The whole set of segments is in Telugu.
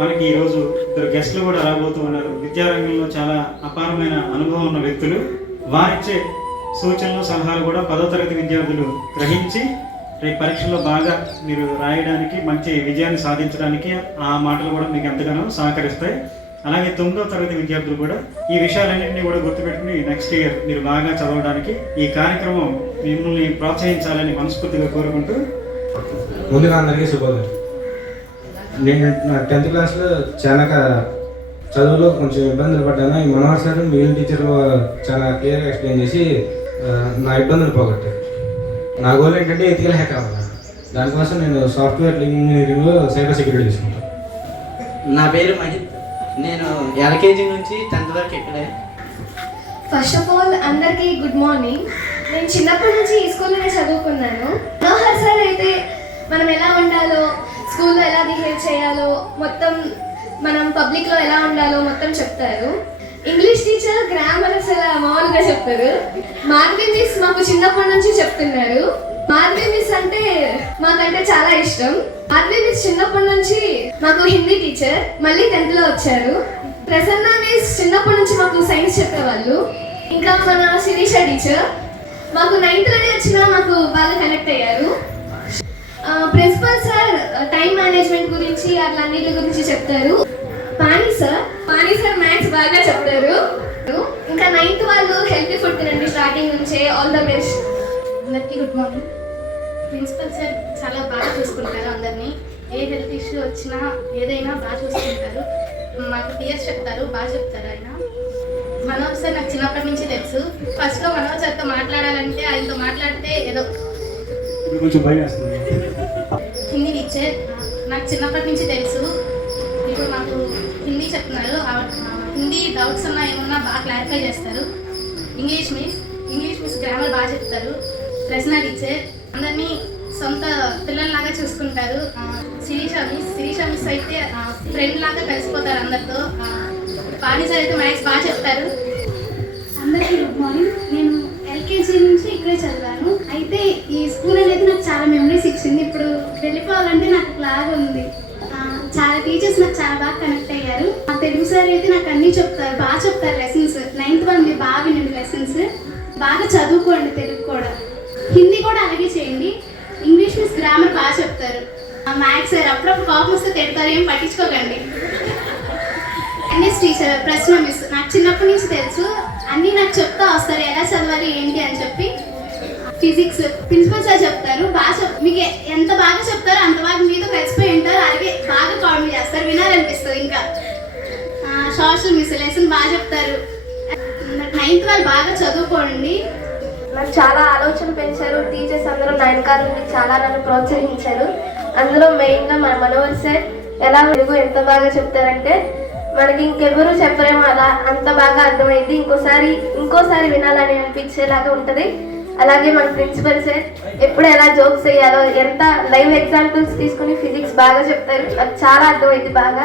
మనకి ఈరోజు ఇద్దరు గెస్టులు కూడా రాబోతూ ఉన్నారు. విద్యారంగంలో చాలా అపారమైన అనుభవం ఉన్న వ్యక్తులు. వారిచ్చే సూచనలు సలహాలు కూడా 10వ తరగతి విద్యార్థులు గ్రహించి రేపు పరీక్షల్లో బాగా మీరు రాయడానికి, మంచి విజయాన్ని సాధించడానికి ఆ మాటలు కూడా మీకు ఎంతగానో సహకరిస్తాయి. అలాగే 9వ తరగతి విద్యార్థులు కూడా ఈ విషయాలన్నింటినీ కూడా గుర్తుపెట్టుకుని నెక్స్ట్ ఇయర్ మీరు బాగా చదవడానికి ఈ కార్యక్రమం మిమ్మల్ని ప్రోత్సహించాలని మనస్ఫూర్తిగా కోరుకుంటూ, ముందుగా అందరికీ శుభోదయం. నేను నా 10th క్లాస్లో చాలా చదువులో కొంచెం ఇబ్బందులు పడ్డాను. ఈ మనోహర్ సార్ మిగిలిన టీచర్లు చాలా క్లియర్గా ఎక్స్ప్లెయిన్ చేసి నా ఇబ్బందులు పోగొట్టారు. నా గోల్ ఏంటంటే ఎథికల్ హ్యాక్ అవ్వాలి. దానికోసం నేను సాఫ్ట్వేర్ ఇంజనీరింగ్లో సైబర్ సెక్యూరిటీ తీసుకుంటాను. నా పేరు మహిత్. నేను ఎల్కేజీ నుంచి 10th వరకు ఇక్కడే. ఫస్ట్ ఆఫ్ ఆల్ అందరికీ గుడ్ మార్నింగ్. నేను చిన్నప్పటి నుంచి ఈ స్కూల్లోనే చదువుకున్నాను. మనోహర్ సార్ అయితే మనం ఎలా ఉండాలో, స్కూల్లో ఎలా బిహేవ్ చేయాలో, మొత్తం మనం పబ్లిక్లో ఎలా ఉండాలో మొత్తం చెప్తారు. ఇంగ్లీష్ టీచర్ గ్రామర్ అసలు మామూలుగా చెప్తారు. మాధవి మిస్ మాకు చిన్నప్పటి నుంచి చెప్తున్నారు. మాధవి మిస్ అంటే మాకంటే చాలా ఇష్టం. మాధవి మిస్ చిన్నప్పటి నుంచి మాకు హిందీ టీచర్, మళ్ళీ 10th లో వచ్చారు. ప్రసన్న మిస్ చిన్నప్పటి నుంచి మాకు సైన్స్ చెప్పేవాళ్ళు. ఇంకా మన శిరీష టీచర్ మాకు 9th లోనే వచ్చినా మాకు బాగా కనెక్ట్ అయ్యారు. ప్రిన్సిపల్ సార్ టైం మేనేజ్మెంట్ గురించి అట్లా అన్నిటి గురించి చెప్తారు. పానీ సార్ మ్యాథ్స్ బాగా చెప్తారు. ఇంకా 9th వాళ్ళు హెల్తీ ఫుడ్ తినండి స్టార్టింగ్ నుంచే. All the best. అందరికీ గుడ్ మార్నింగ్. ప్రిన్సిపల్ సార్ చాలా బాగా చూసుకుంటారు అందరినీ. ఏ హెల్త్ ఇష్యూ వచ్చినా ఏదైనా బాగా చూసుకుంటారు. మాకు టీఎస్ చెప్తారు, బాగా చెప్తారు ఆయన. మనోజ్ సార్ నాకు చిన్నప్పటి నుంచి తెలుసు. ఫస్ట్లో మనోజ్ సార్తో మాట్లాడాలంటే ఆయనతో మాట్లాడితే ఏదో కొంచెం భయం వేస్తుంది. హిందీ టీచర్ నాకు చిన్నప్పటి నుంచి తెలుసు. ఇప్పుడు మాకు హిందీ చెప్తున్నారు. హిందీ డౌట్స్ ఉన్నా ఏమన్నా బాగా క్లారిఫై చేస్తారు. ఇంగ్లీష్ మిస్ గ్రామర్ బాగా చెప్తారు. ప్రశ్న టీచర్ అందరినీ సొంత పిల్లల్లాగా చూసుకుంటారు. శిరీష మిస్ అయితే ఫ్రెండ్ లాగా కలిసిపోతారు అందరితో. పాణి సార్ అయితే మ్యాథ్స్ బాగా చెప్తారు. అందరికీ గుడ్ మార్నింగ్. నేను ఎల్కేజీ నుంచి ఇక్కడే చదివాను. అయితే ఈ స్కూల్ అనేది నాకు చాలా మెమరీస్ ఇచ్చింది. ఇప్పుడు వెళ్ళిపోవాలంటే నాకు లాగా ఉంది. చాలా టీచర్స్ నాకు చాలా బాగా కనెక్ట్ అయ్యారు. మా తెలుగు సార్ అయితే నాకు అన్నీ చెప్తారు, బాగా చెప్తారు లెసన్స్. 9th వాళ్ళు మీరు బాగా వినండి లెసన్స్, బాగా చదువుకోండి. తెలుగు కూడా, హిందీ కూడా అలాగే చేయండి. ఇంగ్లీష్ మిస్ గ్రామర్ బాగా చెప్తారు. మ్యాథ్స్ సార్ అప్పుడప్పుడు కోపం వస్తే తిడతారు, ఏం పట్టించుకోకండి. ఎన్ఎస్ టీచర్ ప్రశ్న మిస్ నాకు చిన్నప్పటి నుంచి తెలుసు. అన్నీ నాకు చెప్తా వస్తారు ఎలా చదవాలి ఏంటి అని చెప్పి. ఫిజిక్స్ ప్రిన్సిపల్ సార్ చెప్తారు బాగా. మీకు ఎంత బాగా చెప్తారో అంత బాగా మీతో కలిసిపోయి ఉంటారు. అలాగే బాగా కామెడీ చేస్తారు, వినాలనిపిస్తుంది. ఇంకా సోషల్ మిస్ లెసన్ బాగా చెప్తారు. 9th వాళ్ళు బాగా చదువుకోండి. నాకు చాలా ఆలోచన పెంచారు టీచర్స్ అందరూ. నా వెనకాల నుండి చాలా నన్ను ప్రోత్సహించారు. అందులో మెయిన్గా మన మనోహర్ సార్ ఎలా తెలుగు ఎంత బాగా చెప్తారంటే మనకి ఇంకెవరు చెప్పరేమో అలా అంత బాగా అర్థమైంది. ఇంకోసారి వినాలని అనిపించేలాగా ఉంటుంది. అలాగే మన ప్రిన్సిపల్ సార్ ఎప్పుడు ఎలా జోక్స్ వేయాలో, ఎంత లైవ్ ఎగ్జాంపుల్స్ తీసుకుని ఫిజిక్స్ బాగా చెప్తారు. నాకు చాలా అర్థమైంది బాగా.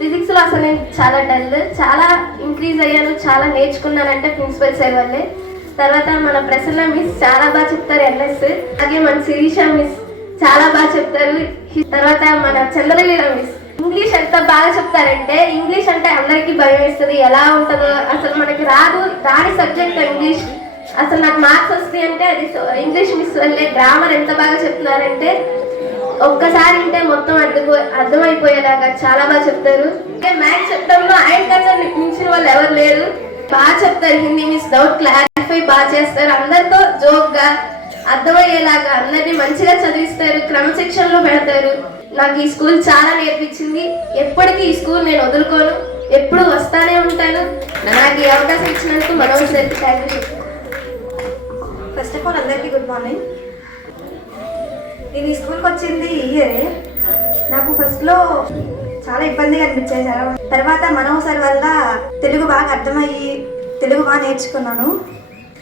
ఫిజిక్స్లో అసలు నేను చాలా డల్, చాలా ఇంక్రీజ్ అయ్యాను, చాలా నేర్చుకున్నానంటే ప్రిన్సిపల్ సార్ వల్లే. తర్వాత మన ప్రసన్న మిస్ చాలా బాగా చెప్తారు ఎన్ఎస్. అలాగే మన శిరీష మిస్ చాలా బాగా చెప్తారు. తర్వాత మన చంద్రలీల మిస్ ఇంగ్లీష్ ఎంత బాగా చెప్తారంటే, ఇంగ్లీష్ అంటే అందరికీ భయం వేస్తుంది, ఎలా ఉంటుందో అసలు మనకి రాని సబ్జెక్ట్ ఇంగ్లీష్. అసలు నాకు మార్క్స్ వస్తాయి అంటే అది ఇంగ్లీష్ మిస్ వల్లే. గ్రామర్ ఎంత బాగా చెప్తున్నారంటే ఒక్కసారి అంటే మొత్తం అర్థమైపోయేలాగా చాలా బాగా చెప్తారు. మ్యాథ్స్ చెప్పడంలో ఆయన కన్నా మించిన వాళ్ళు ఎవరు లేరు. బాగా చెప్తారు. హిందీ మిస్ డౌట్ క్లారిఫై బాగా చేస్తారు. అందరితో జోక్గా అర్థమయ్యేలాగా అందరినీ మంచిగా చదివిస్తారు, క్రమశిక్షణలో పెడతారు. నాకు ఈ స్కూల్ చాలా నేర్పించింది. ఎప్పటికీ ఈ స్కూల్ నేను వదులుకోను, ఎప్పుడు వస్తానే ఉంటాను. నాకు ఈ అవకాశం ఇచ్చినందుకు మనోహర్ సార్కి thank you. First of all అందరికీ గుడ్ మార్నింగ్. నేను ఈ స్కూల్కి వచ్చింది ఈ ఇయరే. నాకు ఫస్ట్లో చాలా ఇబ్బందిగా అనిపించాయి. తర్వాత మనోహర్ సార్ వల్ల తెలుగు బాగా అర్థమయ్యి తెలుగు బాగా నేర్చుకున్నాను.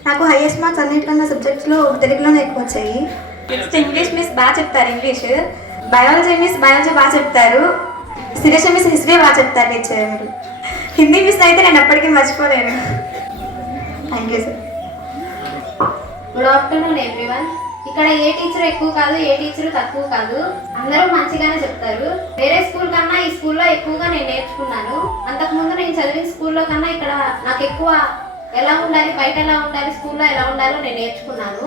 నాకు హైయెస్ట్ మార్క్స్ అన్నిటికన్నా సబ్జెక్ట్స్లో తెలుగులోనే ఎక్కువ వచ్చాయి. నెక్స్ట్ ఇంగ్లీష్ మిస్ బాగా చెప్తారు. ఇంగ్లీష్ బయాలజీ మిస్ బయాలజీ బాగా చెప్తారు. శిరీష మిస్ హిస్టరీ బాగా చెప్తారు టీచర్. హిందీ మిస్ అయితే నేను ఎప్పటికీ మర్చిపోలేను. Thank you sir. Good afternoon everyone. ఇక్కడ ఏ టీచర్ ఎక్కువ కాదు, ఏ టీచర్ తక్కువ కాదు, అందరూ మంచిగానే చెప్తారు. వేరే స్కూల్ కన్నా ఈ స్కూల్లో ఎక్కువగా నేను నేర్చుకున్నాను. అంతకుముందు నేను చదివిన స్కూల్లో కన్నా ఇక్కడ నాకు ఎక్కువ ఎలా ఉండాలి, బయట ఎలా ఉండాలి, స్కూల్లో ఎలా ఉండాలో నేను నేర్చుకున్నాను.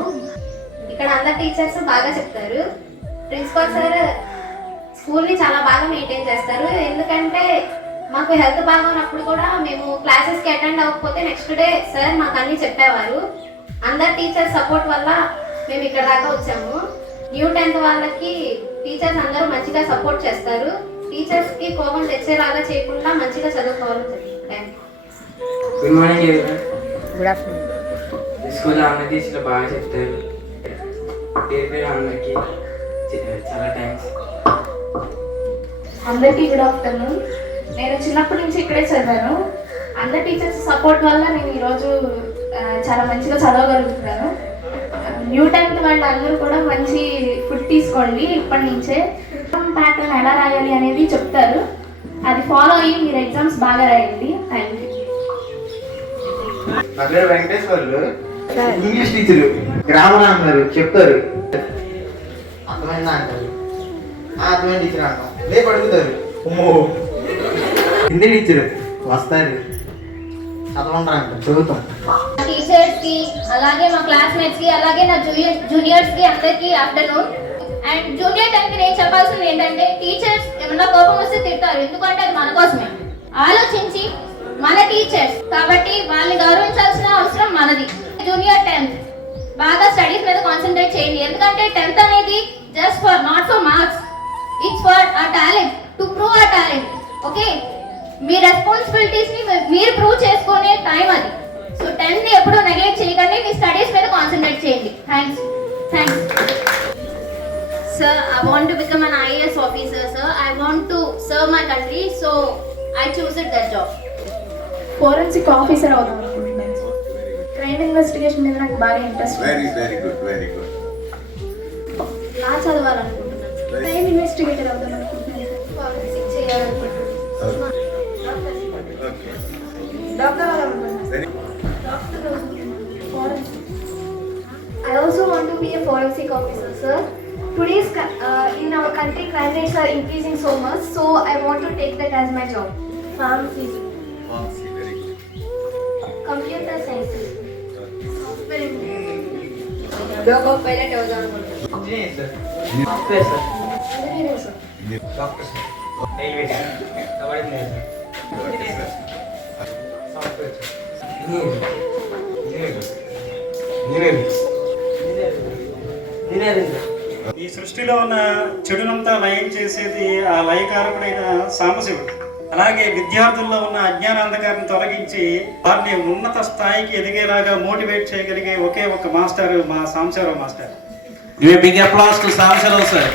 ఇక్కడ అందరు టీచర్స్ బాగా చెప్తారు. ప్రిన్సిపల్ సార్ స్కూల్ని చాలా బాగా మెయింటైన్ చేస్తారు. ఎందుకంటే మాకు హెల్త్ బాగున్నప్పుడు కూడా మేము క్లాసెస్కి అటెండ్ అవ్వకపోతే నెక్స్ట్ డే సార్ మాకు అన్నీ చెప్పేవారు. అందరు టీచర్ సపోర్ట్ వల్ల మేము ఇక్కడ దాకా వచ్చాము. న్యూ 10th వాళ్ళకి టీచర్స్ అందరూ మంచిగా సపోర్ట్ చేస్తారు. టీచర్స్కి కోపం తెచ్చేలాగా చేయకుండా మంచిగా చదువుకోవాలని చెప్తాను. Good morning everyone. Good afternoon. స్కూల్లో అన్న టీచర్లు బాగా చెప్తారు. పేరు అందరికీ చాలా థ్యాంక్స్. అందరికీ గుడ్ ఆఫ్టర్నూన్. నేను చిన్నప్పటి నుంచి ఇక్కడే చదివాను. అందరు టీచర్స్ సపోర్ట్ వల్ల నేను ఈరోజు చాలా మంచిగా చదవగలుగుతున్నాను. న్యూ 10th వాళ్ళు అందరూ కూడా మంచి ఫుడ్ తీసుకోండి. ఇప్పటి నుంచే ప్యాటర్న్ ఎలా రాయాలి అనేది చెప్తారు. అది ఫాలో అయ్యి మీరు ఎగ్జామ్స్ బాగా రాయండి. Thank you. నా పేరు వెంకటేశ్వర్లు. English teacher. గ్రామర్ అన్నారు చెప్తారు. అర్థమైందా అంటారు. అర్థమైన టీచర్ అంటాం. రేపు అడుగుతారు. హిందీ టీచరు వస్తారు. చదవండి అంటారు. చదువుతాం. టీచర్స్ కి అలాగే మా క్లాస్మేట్స్ కి అలాగే నా జూనియర్స్ కి అందరికి ఆఫ్టర్నూన్. అండ్ జూనియర్ 10th కి నేను చెప్పాల్సింది ఏంటంటే టీచర్స్ ఏమన్నా కోపం వస్తే తిడతారు. ఎందుకంటే అది మన కోసమే. ఆలోచించి మన టీచర్స్ కాబట్టి వాళ్ళని గౌరవించాల్సిన అవసరం మనది. జూనియర్ 10th బాగా స్టడీస్ మీద కాన్సన్ట్రేట్ చేయండి. ఎందుకంటే 10th అనేది just for not for marks, it's for ఆ టాలెంట్, టు ప్రూవ్ ఆ టాలెంట్. ఓకే, మీ రెస్పాన్సిబిలిటీస్ ని మీరు ప్రూవ్ చేసుకునే టైం అది. సో 10th ని ఎప్పుడూ నెగ్లెక్ట్ చేయకండి. మీ స్టడీస్ మీద కాన్సన్ట్రేట్ చేయండి. Thanks. Sir, I want to become an IAS officer, sir. I want to serve my country, so I choose that job. Forensic officer అవుదాం అనుకుంటున్నాను. క్రైమ్ ఇన్వెస్టిగేషన్ మీద నాకు బాగా ఇంట్రెస్ట్. Very good. లా చదవాలనుకుంటున్నాను. క్రైమ్ ఇన్వెస్టిగేటర్ అవుదాం అనుకుంటున్నాను. ఫోరెన్సిక్ చేయాలనుకుంటున్నాను. డాక్టర్ అవ్వాలనుకుంటున్నాను. I also want to be a forensic officer, sir. Today's in our country crime rates are increasing so much, so I want to take that as my job. Pharmacy, Very good. computer science, software engineering. Loco pilot అవుదాం అనుకుంటున్నాను. Engineer sir. Software sir. Engineering, sir. Doctor sir. Railway sir. Kabaddi player sir. Software sir. Engineering sir. ఈ సృష్టిలో ఉన్న చెడునంతా లయం చేసేది ఆ లయకారకుడైన సాంబశివుడు. అలాగే విద్యార్థుల్లో ఉన్న అజ్ఞాన అంధకారాన్ని తొలగించి వారిని ఉన్నత స్థాయికి ఎదిగేలాగా మోటివేట్ చేయగలిగే ఒకే ఒక మాస్టర్ మా Sambasivarao master. Give a big applause to Sam Sharov sir.